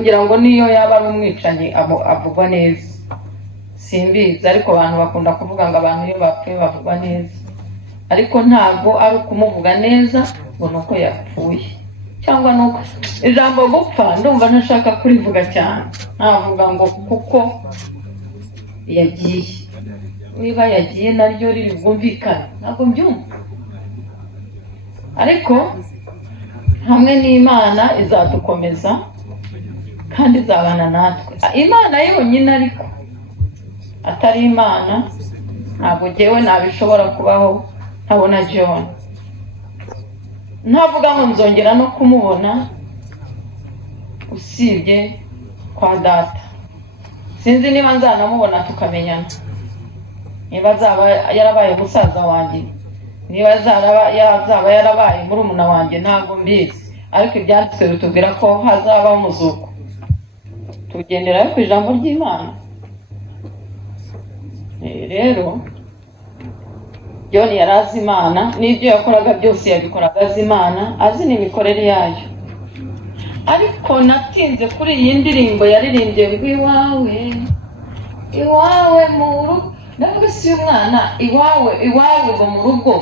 ngira ngo niyo yaba ari umwicanyi avugwa neza simbizi, ariko abantu bakunda kuvuga ngo abantu iyo bapfuye bavugwa neza, ariko ntabwo ari ukumuvuga neza ngo nuko yapfuye cyangwa nuko ijambo gupfa ndumva ntashaka kurivuga cyane, navuga ngo kuko yagiye, niba yagiye naryo riri bwumvikane ntabwo mbyumva, ariko hamwe n'Imana izadukomeza kandi izabana natwe. Imana yonyine, ariko atari Imana ntabwo jyewe nabishobora kubaho ntabona John, ntavuga ngo nzongera no kumubona usibye kwa data. Sinzi niba nzanamubona tukamenyana, niba azaba yarabaye musaza wanjye, niba yazaba yarabaye murumuna wanjye, ntabwo mbizi, ariko ibyanditswe bitubwira ko hazaba umuzuko. Tugendera ku ijambo ry'Imana. Rero John yarazi Imana, n'ibyo yakoraga byose yabikoraga azi Imana, azi n'imikorere yayo. Ariko natinze kuri iyi ndirimbo yaririmbye ngo iwawe mu rugo, ndavuga si umwana iwawe ngo mu rugo,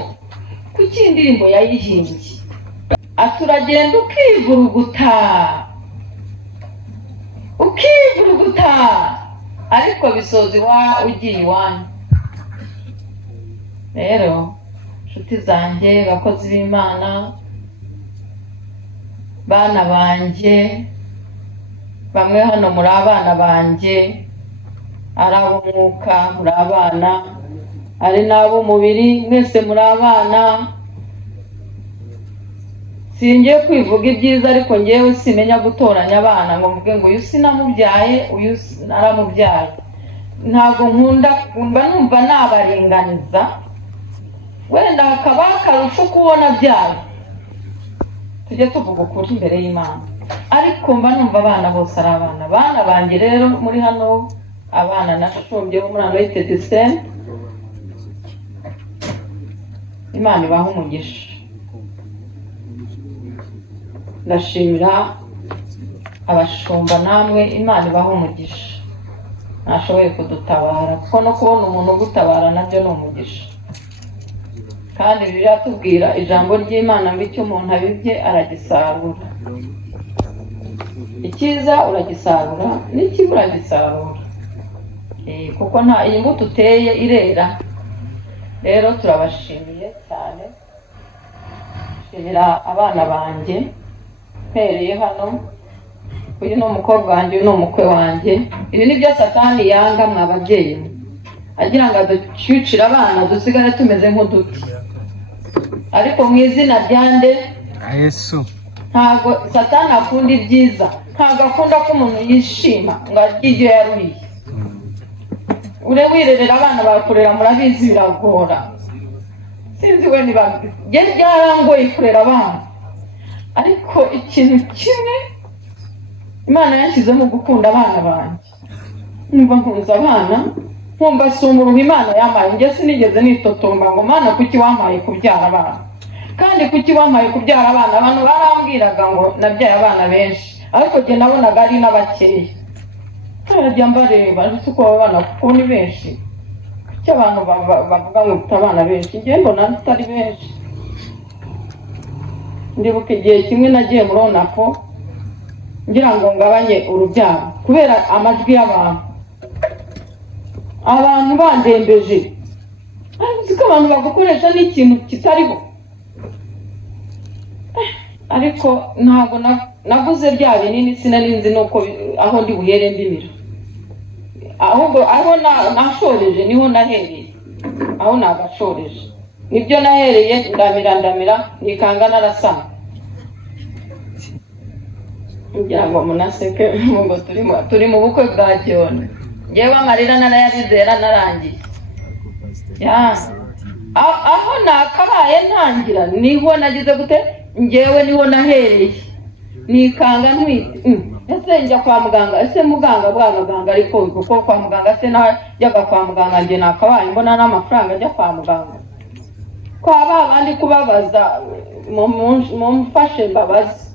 kuki indirimbo yayihimbye aturagenda ukivuruguta ariko bisoza ugiye iwanyu. Rero nshuti zanjye, bakozi b'Imana, bana banjye, bamwe hano muri abana banjye, ari ab'umwuka muri abana, ari n'ab'umubiri mwese muri abana. Singiye kwivuga ibyiza, ariko ngewe simenya gutoranya abana ngo mvuge ngo uyu sinamubyaye uyu naramubyaye. Ntabwo mba numva nabaringaniza, wenda hakaba akarusho kubona byayo, tujye tuvuga ukuri imbere y'Imana, ariko mba numva abana bose ari abana. Bana banjye rero muri hano, abana nashumbye bo muri Anointed Center, Imana ibaha umugisha. Ndashimira abashumba, namwe Imana ibaha umugisha, nashoboye kudutabara, kuko no kubona umuntu ugutabara nabyo ni umugisha. Kandi Bibiliya tubwira ijambo ry'Imana ngo icyo umuntu abibye aragisarura, icyiza uragisarura n'ikibi uragisarura, kuko nta iyi mbuto uteye irera. Rero turabashimiye cyane, shimira abana banjye mpereye hano, uyu ni umukobwa wanjye, uyu ni umukwe wanjye. Ibi ni byo Satani yanga mwa babyeyi, agira ngo aducyucire abana dusigare tumeze nk'uduti, ariko mu izina rya nde Yesu. Ntabwo Satani akunda ibyiza, ntabwo akunda ko umuntu yishima ngo arye ibyo yaruhiye. Ure wirerera abana bakurera, murabizi biragora. Sinzi we niba byarangoye kurera abana, ariko ikintu kimwe Imana yanshyizemo gukunda abana banjye. Numva nkunze abana, nkumva sumura Imana yampaye. Njye sinigeze nitotomba ngo Mana kuki wampaye kubyara abana, kandi kuki wampaye kubyara abana. Abantu barambwiraga ngo nabyaye abana benshi, ariko jye nabonaga ari n'abakeya. Harajya mbareba uko abana kuko ni benshi, kuki abantu bavuga ngo mfite abana benshi, njye mbona tutari benshi. Ndibuka igihe kimwe nagiye muri Onapo ngira ngo ngabanye urubyaro kubera amajwi y'abantu, abantu bandembeje. Ariko ko abantu bagukoresha n'ikintu kitariho, ariko ntabwo naguze bya binini, sinarinzi nuko aho ndi buhere mbimira. Ahubwo aho nashoreje niho nahereye, aho nagashoreje nibyo nahereye, ndamira nikanga narasana. Ngira ngo munaseke ngo turi mu bukwe bwa John. Ngewe amarira narayarizera narangiye. Aho nakabaye ntangira niho nagize gute, ngewe niho nahereye nikanga ntwite. Ese njya kwa muganga, ese muganga bwaganga, ariko kuko kwa muganga se najyaga kwa muganga nge nakabaye mbona n'amafaranga ajya kwa muganga. Kwa babandi kubabaza mumfashe mbabazi,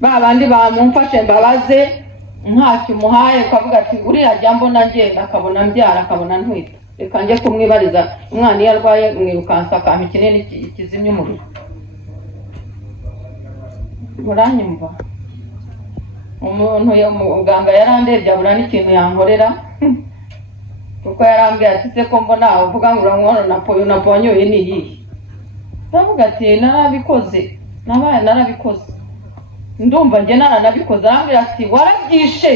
ba bandi bamumfashe mbabaze ntacyo umuhaye ukavuga ati uriya jya mbona ngenda akabona mbyara akabona ntwita reka njye kumwibariza umwana iyo arwaye mwirukansa akampa ikinini kizimya umuriro. muranyumva? umuntu muganga yarandebye abura n'ikintu yankorera kuko yarambwiye ati se ko mbona uvuga ngo urankono na ponyoye ni iyihe? ndavuga ati narabikoze, nabaye narabikoze, ndumva njye naranabikoze. arambwira ati warabyishe?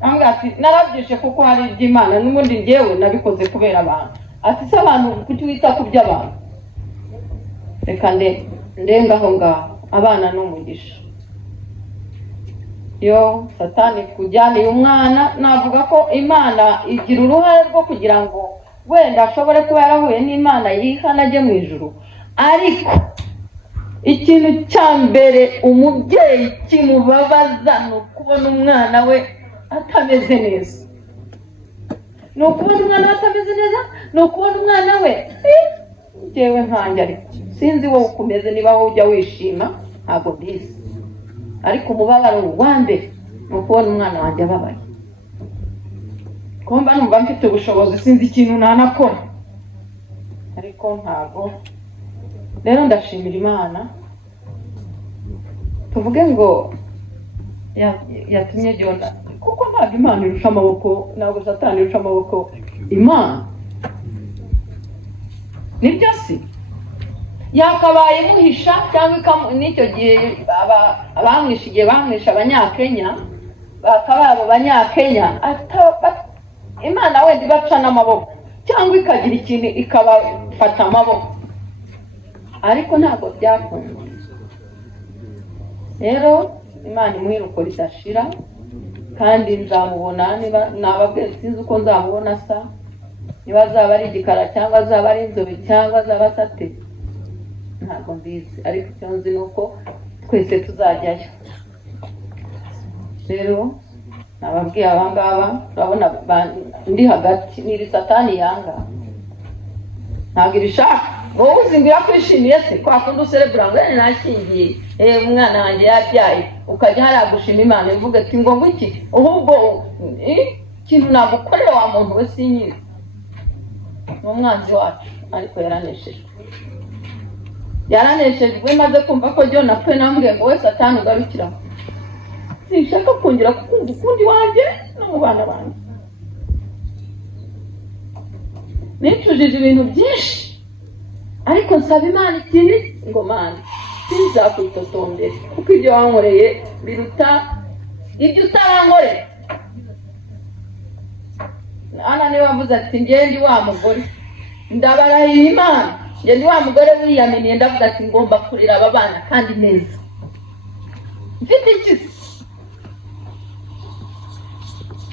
arambwira ati narabyishe kuko hari iby'Imana n'ubundi njyewe nabikoze kubera abantu. ati se abantu kuki wita ku by'abantu? reka ndengaho ngaho. abana n'umugisha. yo Satani kujyaniye umwana, navuga ko Imana igira uruhare rwo kugira ngo wenda ashobore kuba yarahuye n'Imana yihana ajye mu ijuru. ariko ikintu cya mbere umubyeyi kimubabaza ni ukubona umwana we atameze neza. ni ukubona umwana we atameze neza, ni ukubona umwana we njyewe nkanjye. ariko sinzi wowe ukomeze, niba wowe ujya wishima ntabwo mbizi, ariko umubabaro wa mbere ni ukubona umwana wanjye ababaye. kumva numva mfite ubushobozi sinzi ikintu nanakora, ariko ntabwo. rero ndashimira Imana, tuvuge ngo yatumye Jona, kuko ntabwo Imana irusha amaboko, ntabwo Satani irusha amaboko Imana. nibyo si yakabaye muhisha cyangwa n'icyo gihe abamwisha, igihe bamwisha Abanyakenya, bakaba abo Banyakenya Imana wenda ibaca n'amaboko cyangwa ikagira ikintu ikabafata amaboko, ariko ntabwo byakunze. rero Imana imuhiruko ridashira, kandi nzamubona. niba nababwiye sinzi uko nzamubona sa, niba azaba ari igikara cyangwa azaba ari inzobe cyangwa azaba asate, ntabwo mbizi, ariko icyo nzi ni uko twese tuzajyayo. rero nababwiye abangaba, urabona ndi hagati, n'iri Satani yanga ntabwo irishaka. wowe uzingira kwishimiye se kwa kundi userebura ngo nashyingiye umwana wanjye yabyaye, ukajya hariya gushima Imana ivuga ati ngo iki, ahubwo ikintu nagukorera wa muntu we sinyizi. ni umwanzi wacu, ariko yaraneshejwe maze kumva ko Jona apfuye. nambwiye ngo we Satani ugarukiraho, sinshaka kongera kukumva ukundi wanjye no mu bana banjye. nicujije ibintu byinshi, ariko nsaba Imana ikintu ngo Mana sinzakwitotondera, kuko ibyo wankoreye biruta ibyo utarankorera. Ana niwe wavuze ati njye ndi wa mugore, ndabarahiye Imana, njye ndi wa mugore wiyaminiye, ndavuga ati ngomba kurera aba bana kandi neza. mfite iki?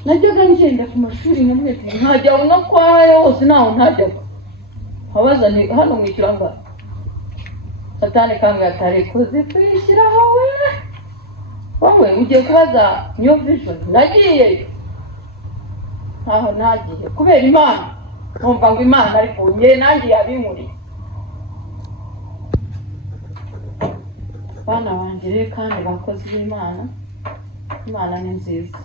najyaga ngenda ku mashuri nkamwe ntajya no kwayo hose, naho ntajyaga. nkabaza ni hano mwishyura ngo Satani kanga yatari kuzi kwishyiraho wowe ugiye kubaza New Vision. nagiye ntaho nagiye kubera Imana, numva ngo Imana ariko njye nanjye yabinkuriye. bana banjye kandi bakoze b'Imana, Imana ni nziza.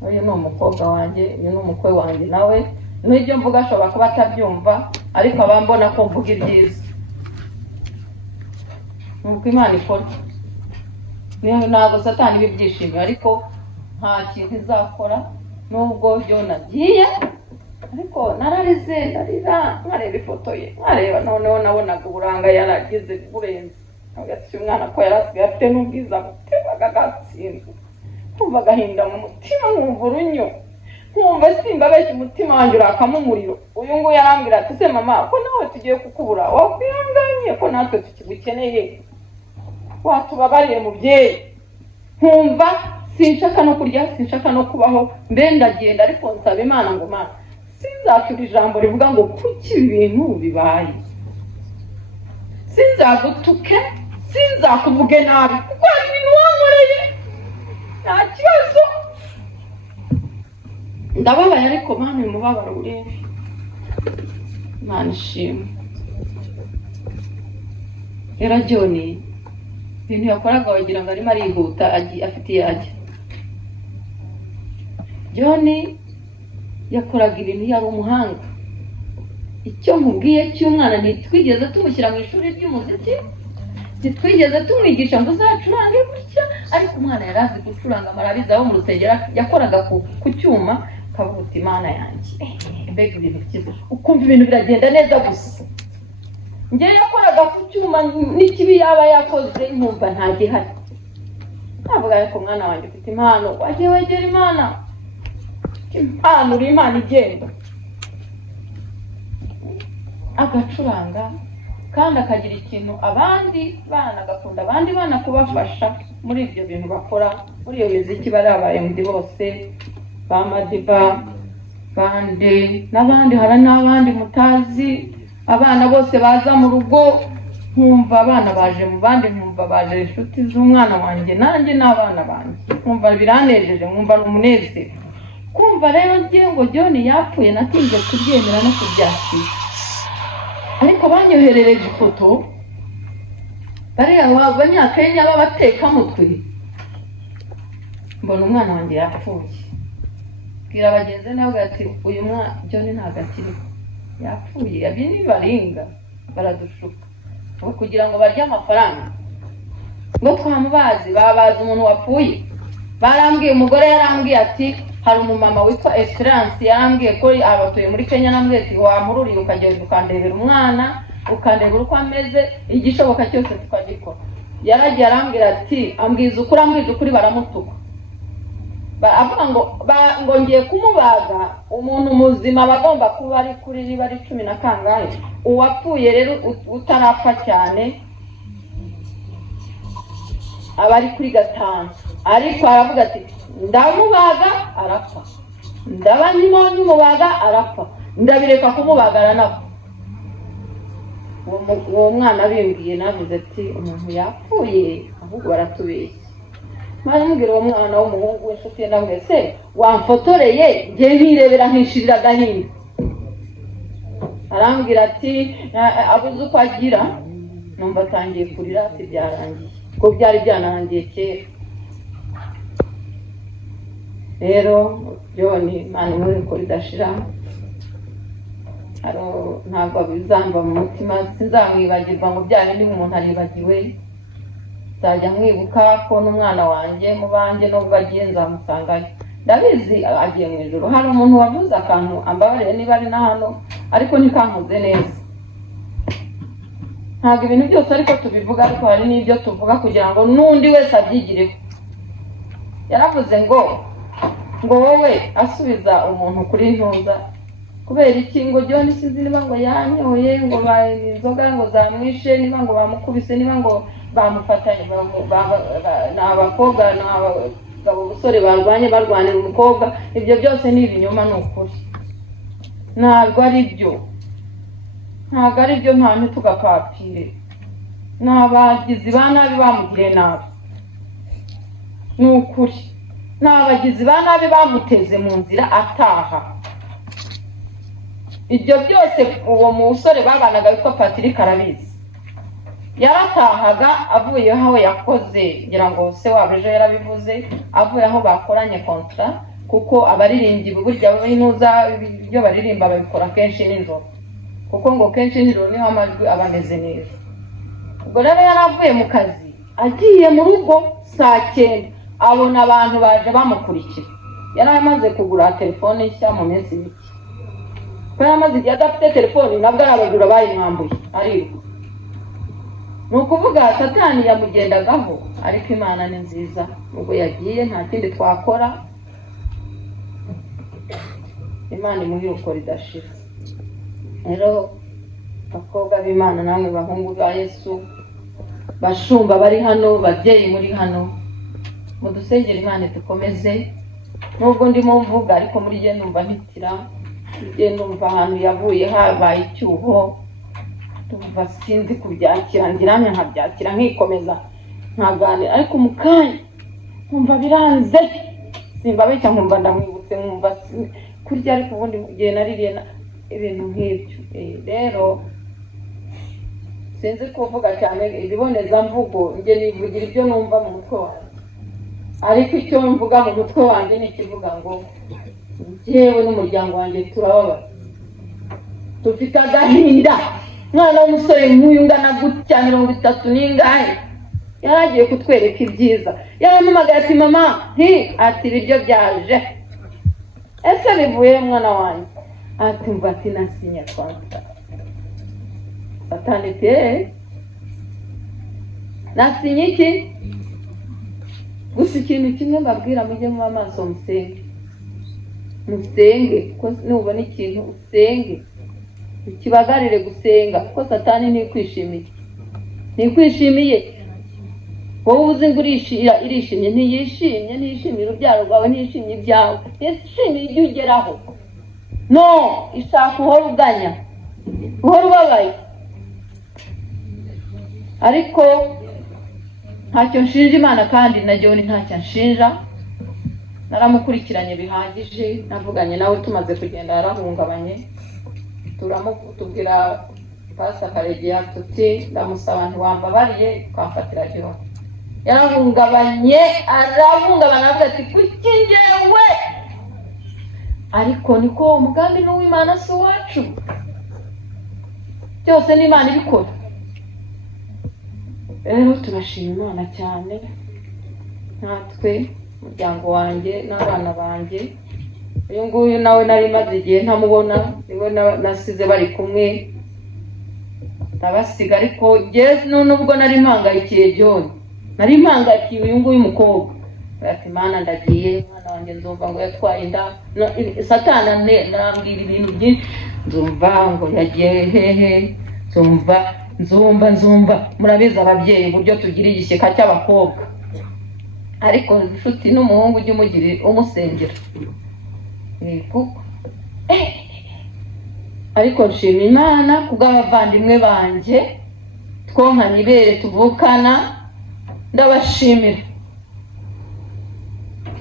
uyu ni umukobwa wanjye, uyu ni umukwe wanjye, nawe n'ibyo mvuga ashobora kuba atabyumva, ariko abambona ko mvuga ibyiza. nuko Imana ikora. ntabwo Satani bibyishimiye, ariko nta kintu izakora. nubwo Jona agiye, ariko nararize ndarira, nkareba ifoto ye, nkareba noneho nabonaga uburanga yaragize burenze. agati umwana ko yarasigaye afite n'ubwiza butebaga agatsinda, nkumva agahinda mu mutima, nkumva urunyo, nkumva simbabeshya umutima wanjye urakamo umuriro. uyu nguyu yarambwira ati se mama, ko nawe tugiye kukubura, wakwihanganye ko natwe tukigukeneye, watubabariye mubyeyi. nkumva sinshaka no kurya, sinshaka no kubaho, mbe ndagenda. ariko nsaba Imana ngo Mana sinzatura ijambo rivuga ngo kuki ibintu bibaye, sinzagutuke, sinzakuvuge nabi, kuko hari ibintu wankoreye, nta kibazo. ndababaye, ariko Mana uyu mubabaro urebe. Imana ishimwe. rero Joni ibintu yakoraga wagira ngo arimo arihuta afite iyo ajya. John yakoraga ibintu yari umuhanga. Icyo nkubwiye cy'umwana ntitwigeze tumushyira mu ishuri ry'umuziki, ntitwigeze tumwigisha ngo uzacurange gutya, ariko umwana yari azi gucuranga amarabiza aho mu rusengero yakoraga ku cyuma, kavuga Imana yanjye mbega ibintu byiza, ukumva ibintu biragenda neza gusa. Njye yakoraga ku cyuma n'ikibi yaba yakoze nkumva nta gihari. Navuga ariko mwana wanjye ufite impano, wagiye wegera Imana, impano uri Imana igenda. Agacuranga kandi akagira ikintu abandi bana, agakunda abandi bana kubafasha muri ibyo bintu bakora, muri iyo miziki bari abaye muri bose, ba Madiba bande n'abandi, hari n'abandi mutazi. Abana bose baza mu rugo nkumva abana baje mu bandi, nkumva baje inshuti z'umwana wanjye nanjye n'abana banjye, nkumva biranejeje, nkumva n'umunezero. Kumva rero ngiye ngo John yapfuye natinze kubyemera no kubyakira, ariko banyoherereje ifoto bariya abanyakenya b'abatekamutwe, mbona umwana wanjye yapfuye. Bwira bagenzi nawe ati uyu mwana John ntabwo akiriho, yapfuye. Abini baringa baradushuka kugira ngo barye amafaranga, ngo twamubazi babaza umuntu wapfuye. Barambwiye, umugore yarambwiye ati hari umumama witwa Esperance yarambwiye ko abatuye muri Kenya, namwe ati wamururiye ukagenda ukandebera umwana, ukandebera uko ameze, igishoboka cyose tukagikora. Yaragiye arambwira ati ambwiza ukuri baramutuka. Avuga ngo ngiye kumubaga umuntu muzima bagomba kuba ari kuri riba ari 10 na kangahe, uwapfuye rero utarapfa cyane abari kuri 5. Ariko aravuga ati ndamubaga arapfa, ndabanyumubaga arapfa, ndabireka kumubagara nako. Uwo mwana bimbwiye navuze ati umuntu yapfuye ahubwo baratubeshya. Mubwira uwo mwana w'umuhungu w'inshuti ye, nawe se wamfotoreye ngiye nkirebera nkishirira agahinda. Arambwira ati abuze uko agira, numva atangiye kurira ati byarangiye, ko byari byanarangiye kera. Rero John Imana muri ko ridashira, ntabwo bizamba mu mutima, sinzamwibagirwa ngo bya bindi umuntu aribagiwe. Nzajya mwibuka ko n'umwana wanjye mu banjye nubwo agiye nzamusangayo, ndabizi agiye mu ijuru. Hari umuntu wavuze akantu ambabarire niba ari na hano, ariko ntikankoze neza. Ntabwo ibintu byose ariko tubivuga, ariko hari n'ibyo tuvuga kugira ngo n'undi wese abyigireho. Yaravuze ngo wowe asubiza umuntu kuri ntuza kubera iki, ngo John sinzi niba ngo yanyoye, ngo inzoga ngo zamwishe, niba ngo bamukubise, niba ngo bamufatanye n'abakobwa n'abagabo busore barwanira umukobwa. Ibyo byose ni ibinyoma, ni ukuri. Ntabwo ari byo, nta ntitugapapire. N'abagizi ba nabi bamugiriye nabi, ni ukuri. N'abagizi ba nabi bamuteze mu nzira ataha. Ibyo byose uwo musore babanaga witwa Patrick arabizi. Yaratahaga avuye aho yakoze, ngira ngo se wabo ejo yarabivuze, avuye aho bakoranye kontra, kuko abaririmbyi burya binuza ibyo baririmba babikora kenshi nijoro, kuko ngo kenshi nijoro niho amajwi abameze neza. Ubwo rero yaravuye mu kazi, agiye mu rugo saa 9, abona abantu baje bamukurikira. Yari amaze kugura telefone nshya mu minsi mike, kandi amaze igihe adafite telefone, nabwo arabagura bayimwambuye ariruka. Ni ukuvuga Satani yamugendagaho, ariko Imana ni nziza. Ubwo yagiye nta kindi twakora, Imana imuhira uko ridashira. Rero bakobwa b'Imana, namwe bahungu ba Yesu, bashumba bari hano, babyeyi muri hano, mudusengere Imana dukomeze. Nubwo ndimo mvuga, ariko muri gihe numva mpitira, gihe numva ahantu yavuye habaye icyuho, tumva sinzi kubyakira, ngiranye nkabyakira nkikomeza nkaganira, ariko mukanya nkumva biranze, simbabeshya, nkumva ndamwibutse, nkumva kurya, ariko ubundi gihe naririye ibintu nk'ibyo. Rero sinzi kuvuga cyane ibibonezamvugo, njye nivugira ibyo numva mu mutwe wanjye, ariko icyo mvuga mu mutwe wanjye ni ikivuga ngo njyewe n'umuryango wanjye turababaye, dufite agahinda. Mwana w'umusore nk'uyu ungana gutya 30 n'ingahe yaragiye kutwereka ibyiza, yarampamagaye ati mama ati ibiryo byaje, ese bivuye mwana wanjye? Ati mva ati nasinya kontra. Satani te nasinye iki? Gusa ikintu kimwe mbabwira, mujye mu amaso musenge, kuko nubona ikintu usenge, ukibagarire gusenga, kuko Satani ntikwishimiye. Wowe uzi ngo irishimye, ntiyishimye urubyaro rwawe, ntiyishimye ibyawe, ntiyishimiye ibyo ugeraho. No, ishaka uhora uganya, uhora ubabaye. Ariko ntacyo nshinja Imana, kandi na John ntacyo nshinja. Naramukurikiranye bihagije, navuganye nawe tumaze kugenda, yarahungabanye. Tubwira Pastor Karegeya tuti ndamusaba ntiwambabariye twamfatira John. Yarahungabanye, arahungabana avuga ati kuki njyewe? Ariko niko umugambi n'uw'Imana si uwacu, byose ni Imana ibikora. Rero turashima Imana cyane, natwe umuryango wanjye n'abana banjye. Uyu nguyu nawe nari maze igihe ntamubona, niwe nasize bari kumwe ndabasiga. Ariko nubwo nari mpangayikiye John, nari mpangayikiye uyu nguyu umukobwa. Ati Mana ndagiye, mwana wanjye nzumva ngo yatwaye inda. Satana narambwira ibintu byinshi, nzumva ngo yagiye hehe, nzumva. Murabizi ababyeyi uburyo tugira igishyika cy'abakobwa. Ariko inshuti n'umuhungu ujye umusengera. Ariko nshima Imana kubw'abavandimwe banjye twonkanye ibere tuvukana.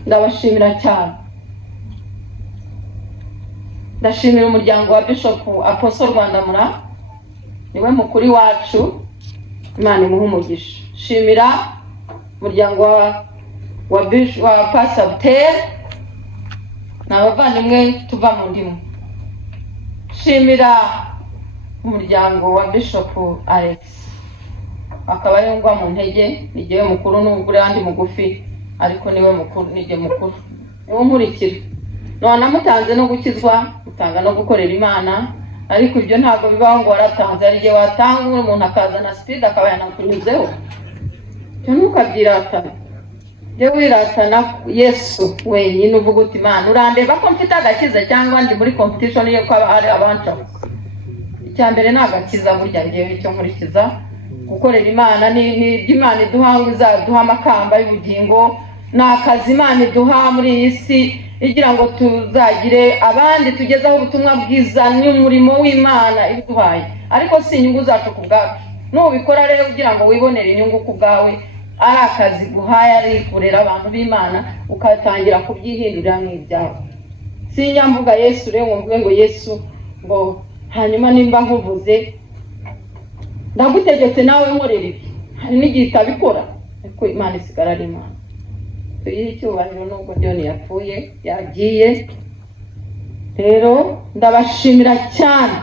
Ndabashimira cyane. Ndashimira umuryango wa Bishop Apostle Rwandamura, niwe mukuri wacu, Imana imuhe umugisha. Shimira umuryango wa Pastor Butere n'abavandimwe tuva mu ndimo. Shimira umuryango wa Bishop Alex, akaba yungwa mu ntege, nigiye mukuru n'ubwo andi mugufi, ariko niwe mukuru, nije mukuru, niwe nkurikira. None namutanze no gukizwa, utanga no gukorera Imana. Ariko ibyo ntabwo bibaho ngo waratanze, ari igihe watanga umuntu akazana speed akaba yanakunyuzeho. Cyo ntukabyiratana, jye wiratana Yesu wenyine, uvuga uti Imana urandeba ko mfite agakiza cyangwa ndi muri competition yo kwa ari abanca. Icyambere nagakiza, burya ngewe icyo nkurikiza gukorera Imana ni Imana iduhanga, izaduha amakamba y'ubugingo, nakazi Imana iduha muri iyi si igira ngo tuzagire abandi tugezaho ubutumwa bwiza n'umurimo w'Imana iduhaye. Ariko si inyungu zacu ku bwacu. Nubikora rero kugira ngo wibonere inyungu ku bwawe, ari akazi guhaye, ari kurera abantu b'Imana, ukatangira kubyihindurira n'ibyawe. Si nyamvuga Yesu rero mvuge ngo Yesu ngo hanyuma nimba nkuvuze ndagutegetse nawe nkorera ibi. Hari n'igihe itabikora, ariko Imana isigara ari Imana. Tuyihe icyubahiro nubwo John yagiye. Rero ndabashimira cyane,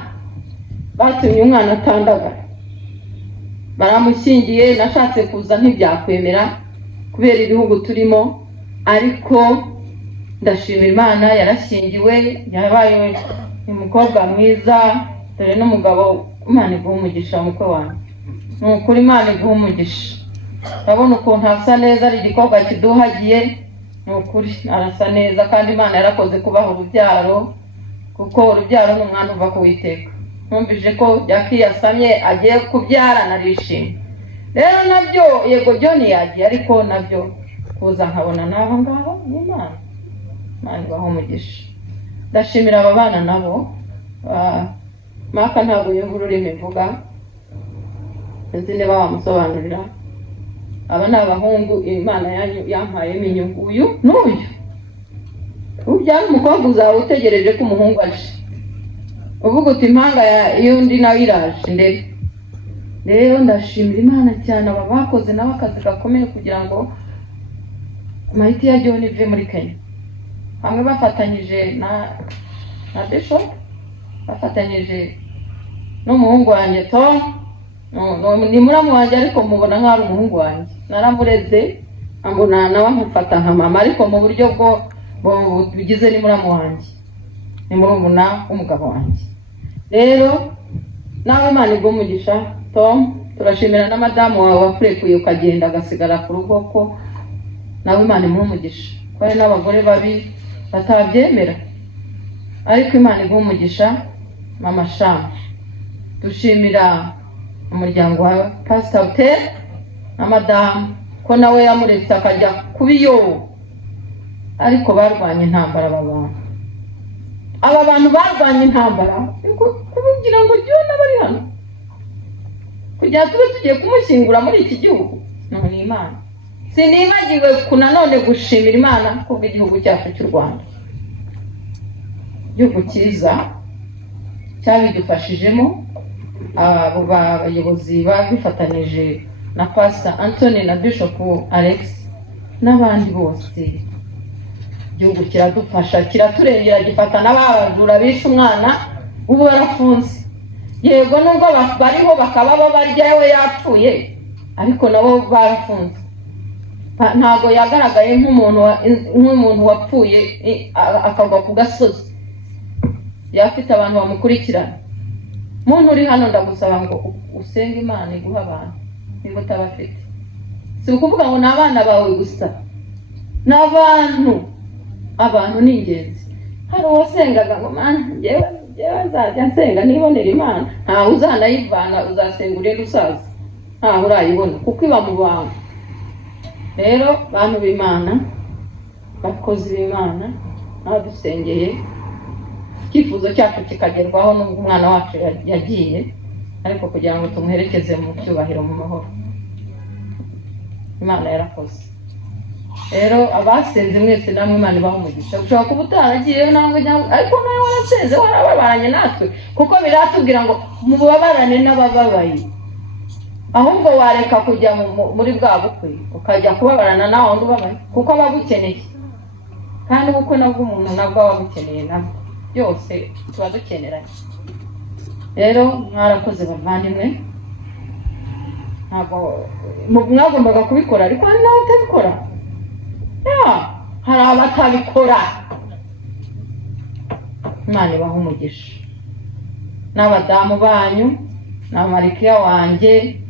batumye umwana atandagara, baramushyingiye. Nashatse kuza ntibyakwemera kubera ibihugu turimo, ariko ndashimira Imana, yarashyingiwe, yabaye umukobwa mwiza. Dore n'umugabo, Imana iguha umugisha umukwe wanjye, nukuri Imana iguha umugisha. Urabona ukuntu asa neza, ari igikobwa kiduhagiye, nukuri arasa neza. Kandi Imana yarakoze kubaha urubyaro, kuko urubyaro ni umwana uva ku Uwiteka. Numvise ko Jackie yasamye agiye kubyara, narishimye. Rero nabyo yego John yagiye, ariko nabyo kuza nkabona naho ngaho ni Imana. Imana ibaha umugisha. Ndashimira aba bana nabo, Maka ntabwo yumva ururimi mvuga, nzi niba wamusobanurira. Aba ni abahungu Imana yampayemo inyungu. Uyu n'uyu ubyara umukobwa uzaba utegereje ko umuhungu aje, uvuga uti impanga y'undi nawe iraje ndebe. rero ndashimira Imana cyane aba bakoze nabo akazi gakomeye kugira ngo Mighty ya John ive muri Kenya. Bamwe bafatanyije na Bishop, bafatanyije n'umuhungu wanjye Tom. Ni muramu wanjye ariko mubona nk'ari umuhungu wanjye. Naramureze ambona nawe amufata nka mama ariko mu buryo bwo bigize ni muramu wanjye. Ni murumuna w'umugabo wanjye. Rero nawe Imana igumugisha Tom, turashimira na madamu wawe wapurekuye ukagenda agasigara ku rugo ko nawe Imana imumugisha. Kwari n'abagore babi batabyemera. Ariko Imana igumugisha Mama Shama. Dushimira umuryango wa Pastor Hotel na madamu ko nawe yamuretse akajya kubiyo. Ariko barwanye intambara aba bantu barwanye intambara kugira ngo John bari hano kugira tube tugiye kumushyingura muri iki gihugu. Ni Imana. Sinibagiwe kunanone gushimira Imana kubwo igihugu cyacu cy'u Rwanda, igihugu cyiza cyabidufashijemo. Abo bayobozi babifatanije na Pastor Anthony na Bishop Alex n'abandi bose. Igihugu kiradufasha, kiraturengera, gifata n'abajura bishe umwana ubu barafunze. Yego nubwo bariho bakaba bo barya we yapfuye ariko nabo barafunze. Ntago yagaragaye nk'umuntu wapfuye akagwa ku gasozi. Yafite abantu bamukurikirana. Muntu uri hano ndagusaba ngo usenge Imana iguha abantu niba utabafite. Si ukuvuga ngo n'abana bawe gusa, n'abantu. Abantu ni ingenzi. Hari uwasengaga ngo Mana njyewe nzajya nsenga nibonera Imana. Ntawe uzanayivana, uzasenga urinde usaza. Ntawe urayibona kuko iba mu bantu. Rero bantu b'Imana, bakozi b'Imana, abadusengeye, icyifuzo cyacu kikagerwaho n'ubwo umwana wacu yagiye, ariko kugira ngo tumuherekeze mu cyubahiro mu mahoro. Imana yarakoze. Rero abasenze mwese namwe Imana ibaho umugisha. Ushobora kuba utaragiyeyo nangwe ariko nawe warasenze warababaranye natwe kuko biratubwira ngo mubabarane n'abababaye. Ahubwo wareka kujya muri bwa bukwe ukajya kubabarana nawe wundi ubabaye kuko abagukeneye. Kandi ubukwe nabwo umuntu nabwo abagukeneye nabwo. Byose tuba dukeneranye. Rero mwarakoze bavandimwe. Ntabwo mwagombaga kubikora ariko hari nawe utabikora. Hari abatabikora. Imana ibaha umugisha. N'abadamu banyu na Marikiya wanjye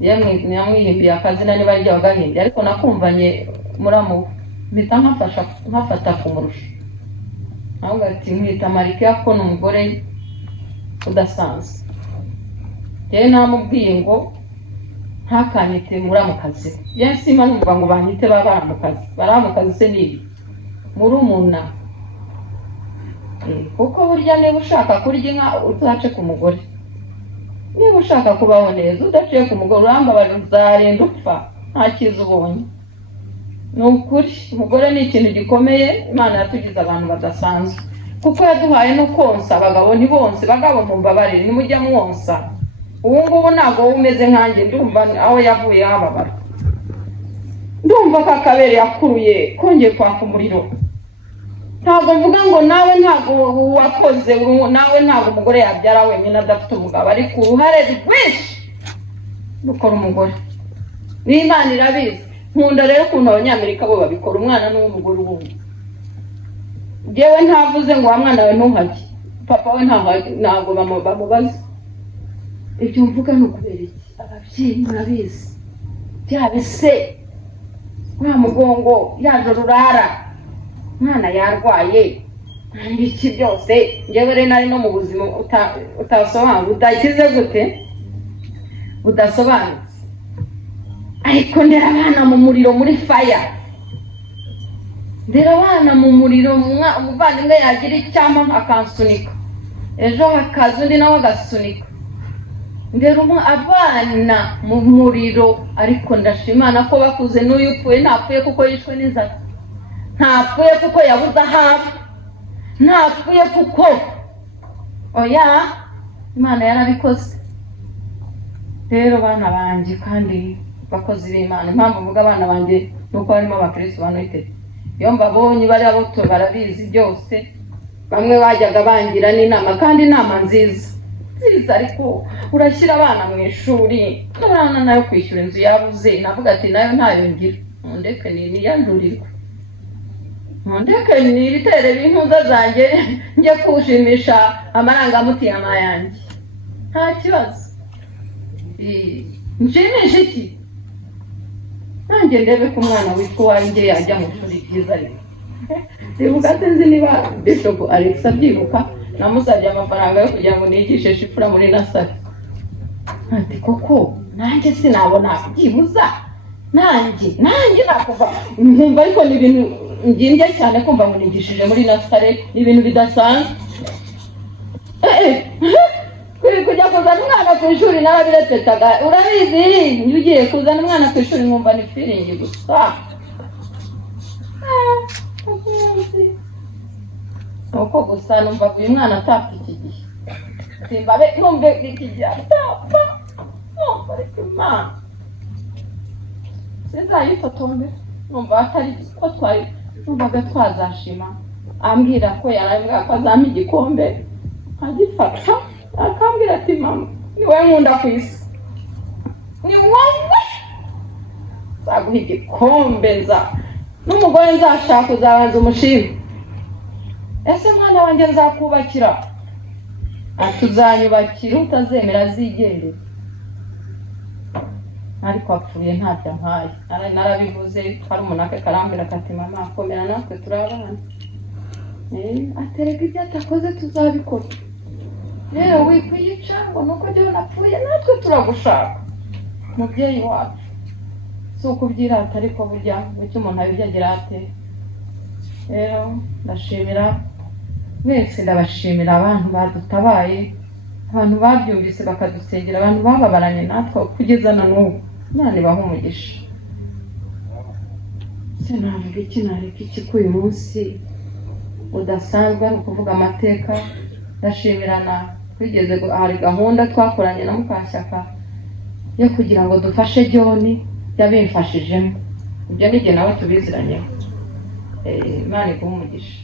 yamwihimbiye akazina niba ari wagahimbye ariko nakumvanye muramu mpita nkafata kumurusha. Ahubwo ati mwita Marikiya ko n'umugore udasanzwe. Yewe namubwiye ngo ntakanyite muramukazi. Yasima numva ngo banyite baramukazi. Baramukazi se nibi murumuna. Kuko burya niba ushaka kurya inka uzace ku mugore. Niba ushaka kubaho neza udaciye ku mugore urambabarira uzarinda upfa nta cyiza ubonye. Ni ukuri umugore ni ikintu gikomeye. Imana yatugize abantu badasanzwe kuko yaduhaye no konsa. Abagabo ni bonse, bagabo mumbabarire nimujya mwonsa. Ubu ngubu ntabwo umeze nkanjye. Ndumva aho yavuye hababara. Ndumva kakabere yakuruye kongeye kwaka umuriro. Ntabwo mvuga ngo nawe ntabwo wakoze, nawe ntabwo umugore yabyara wenyine adafite umugabo, ariko uruhare rwinshi rukora umugore. N'Imana irabizi. Nkunda rero ukuntu Abanyamerika bo babikora. Umwana n'umugore ubundi. Jewe ntavuze ngo wa mwana we ntuhajye, papa we ntabwo bamubaza. Ibyo mvuga ni ukubera iki? Ababyeyi murabizi. Byabise wa mugongo yaje rurara, mwana yarwaye, ibiki byose. Jewe rero nari no mu buzima utasobanura, utakize gute, udasobanutse. Ariko ndera abana mu muriro muri fire. Ndera abana mu muriro. Umuvandimwe yagira icyama akansunika, ejo hakaza undi nawe agasunika. Ndera abana mu muriro. Ariko ndashimana ko bakuze. N'uyu upfuye ntapfuye kuko yishwe n'inzara, ntapfuye kuko yabuze ahaba, ntapfuye kuko oya, Imana yarabikoze. rero bana banjye kandi bakozi b'Imana, impamvu mvuga abana banjye nuko harimo abakristo banwite, iyo mbabonye bari abo barabizi byose, bamwe bajyaga bangira n'inama, kandi inama nziza, ariko urashyira abana mu ishuri, abana nayo kwishyura inzu yabuze, navuga ati nayo ntayo ngira, ndeke niyandurirwe, ndeke nibitere bintuza zanjye njye kushimisha amarangamutima yanjye, nta kibazo, nshimisha iki, nanjye ndebe ko umwana witwa uwanjye yajya mu ishuri ryiza. Ariko ndibuka sinzi niba Bishop Alex abyibuka, namusabye amafaranga yo kugira ngo nigishe shifura muri nasari, ati koko nanjye sinabona byibuza, nanjye nakuva nkumva, ariko ni ibintu ngimbye cyane kumva ngo nigishije muri nasari, ni ibintu bidasanzwe. Kujya kuzana umwana ku ishuri narabirepetaga, urabizi iyo ugiye kuzana umwana ku ishuri nkumva ni feeling gusa, uko gusa numva uyu mwana atapfa iki gihe, simbabe numve iki gihe atapfa, numva ariko Imana sinzayifotombe, numva atari ko twari numvaga twazashima, ambwira ko yarambwira ko azampa igikombe agifata, akambwira ati mama ni wowe nkunda ku isi, ni wowe zaguha igikombe, n'umugore nzashaka uzabanza umushime, ese mwana wanjye nzakubakira, atuzanyubakira utazemera azigendera, ariko apfuye ntacyo ampaye, narabivuze, hari umunake karambwira kati mama komera natwe turi abana, atereka ibyo atakoze tuzabikora, rero wikwiyica ngo nuko jyewe napfuye, natwe turagushaka mubyeyi wacu, si ukubyirata ariko burya bucyo umuntu abibyagira ate. Rero ndashimira mwese, ndabashimira abantu badutabaye, abantu babyumvise bakadusengera, abantu bababaranye natwe kugeza na n'ubu, Imana ibahe umugisha. Sinavuga iki nareka iki ko uyu munsi udasanzwe, ari ukuvuga amateka. Ndashimirana twigeze hari gahunda twakoranye na Mukashyaka yo kugira ngo dufashe John, yabimfashijemo, ibyo n'igihe nawe tubiziranyeho. Imana iguhe umugisha.